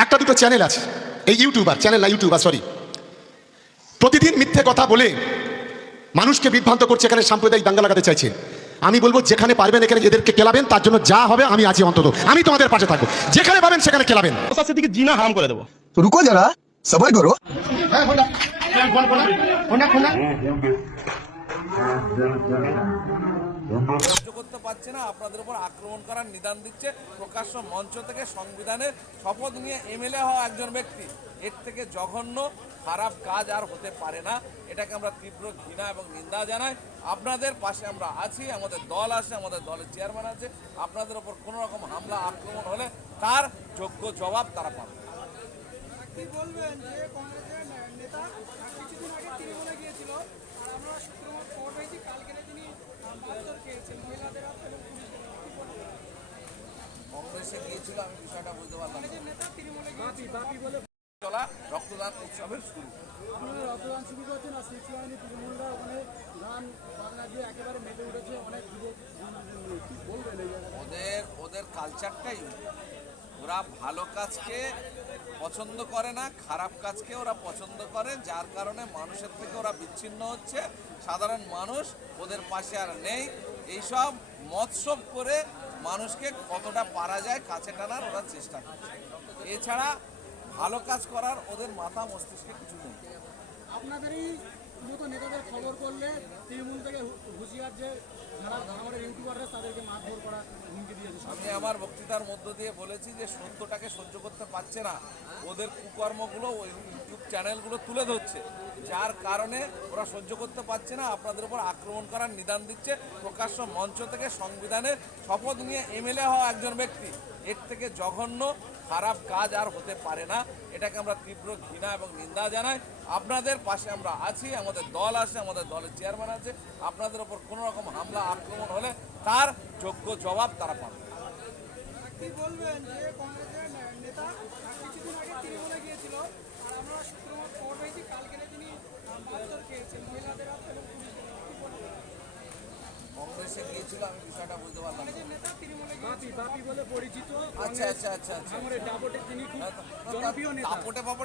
একটা দুটো চ্যানেল আছে এই ইউটিউবার চ্যানেল না ইউটিউবার সরি প্রতিদিন মিথ্যে কথা বলে মানুষকে বিভ্রান্ত করছে এখানে সাম্প্রদায়িক দাঙ্গা লাগাতে চাইছে আমি বলব যেখানে পারবেন এখানে এদেরকে খেলাবেন তার জন্য যা হবে আমি আছি অন্তত আমি তোমাদের পাশে থাকব যেখানে পাবেন সেখানে খেলাবেন জিনা হারাম করে দেবো রুকো যারা সবাই করো হ্যাঁ সহ্য করতে পারছে না আপনাদের উপর আক্রমণ করার নিদান দিচ্ছে প্রকাশ্য মঞ্চ থেকে সংবিধানের শপথ নিয়ে এমএলএ হওয়া একজন ব্যক্তি। এর থেকে জঘন্য খারাপ কাজ আর হতে পারে না। এটাকে আমরা তীব্র ঘৃণা এবং নিন্দা জানাই। আপনাদের পাশে আমরা আছি আমাদের দল আছে আমাদের দলের চেয়ারম্যান আছে। আপনাদের উপর কোনো রকম হামলা আক্রমণ হলে তার যোগ্য জবাব তারা পাবে। বলবেন যে কংগ্রেসের নে- নেতা কিছুদিন আগে তৃণমূলে গিয়েছিল আর আমরা শুক্রবার খবর পেয়েছি কালকে তিনি আহ, মারধর খেয়েছেন মহিলাদের হাত এবং পুলিশের হাত। কি বলবেন? কংগ্রেসে গিয়েছিল আমি বিষয়টা বুঝতে পারলাম চলা রক্তদান উৎসবের শুরু। আপনারা রক্তদান শুরু করছেন আর সিক্স বাহিনী তৃণমূলরা ওখানে গান বাজনা দিয়ে একেবারে মেতে উঠেছে অনেক যুবক বলবেন ওদের ওদের কালচারটাই ওরা ভালো কাজকে পছন্দ করে না, খারাপ কাজকে ওরা পছন্দ করে, যার কারণে মানুষের থেকে ওরা বিচ্ছিন্ন হচ্ছে। সাধারণ মানুষ, ওদের পাশে আর নেই। এইসব মৎসব করে মানুষকে কতটা পারা যায় কাছে টানার ওরা চেষ্টা করছে। এছাড়া ভালো কাজ করার ওদের মাথা মস্তিষ্কে কিছু নেই। আপনাদেরই মতো নেতাদের খবর করলে তৃণমূল থেকে হুঁশিয়ার যে আমি আমার বক্তৃতার মধ্য দিয়ে বলেছি যে সত্যটাকে সহ্য করতে পারছে না। ওদের কুকর্মগুলো ওই ইউটিউব চ্যানেলগুলো তুলে ধরছে। যার কারণে ওরা সহ্য করতে পারছে না, আপনাদের উপর আক্রমণ করার নিদান দিচ্ছে। প্রকাশ্য মঞ্চ থেকে সংবিধানের শপথ নিয়ে এমএলএ হওয়া একজন ব্যক্তি, এর থেকে জঘন্য, খারাপ কাজ আর হতে পারে না। এটাকে আমরা তীব্র ঘৃণা এবং নিন্দা জানাই। আপনাদের পাশে আমরা আছি, আমাদের দল আছে, আমাদের দলের চেয়ারম্যান আছে। আপনাদের ওপর কোনো রকম হামলা আক্রমণ হলে তার যোগ্য জবাব তারা পাবে? কংগ্রেসে গিয়েছিল আমি বিষয়টা বুঝতে পারলাম না। কংগ্রেসের নেতা তৃণমূলে গিয়েছিল। বাপি বলে পরিচিত আচ্ছা আচ্ছা আচ্ছা আচ্ছা। দাপটে তিনি খুব জনপ্রিয় নেতা। দাপটে বাপটে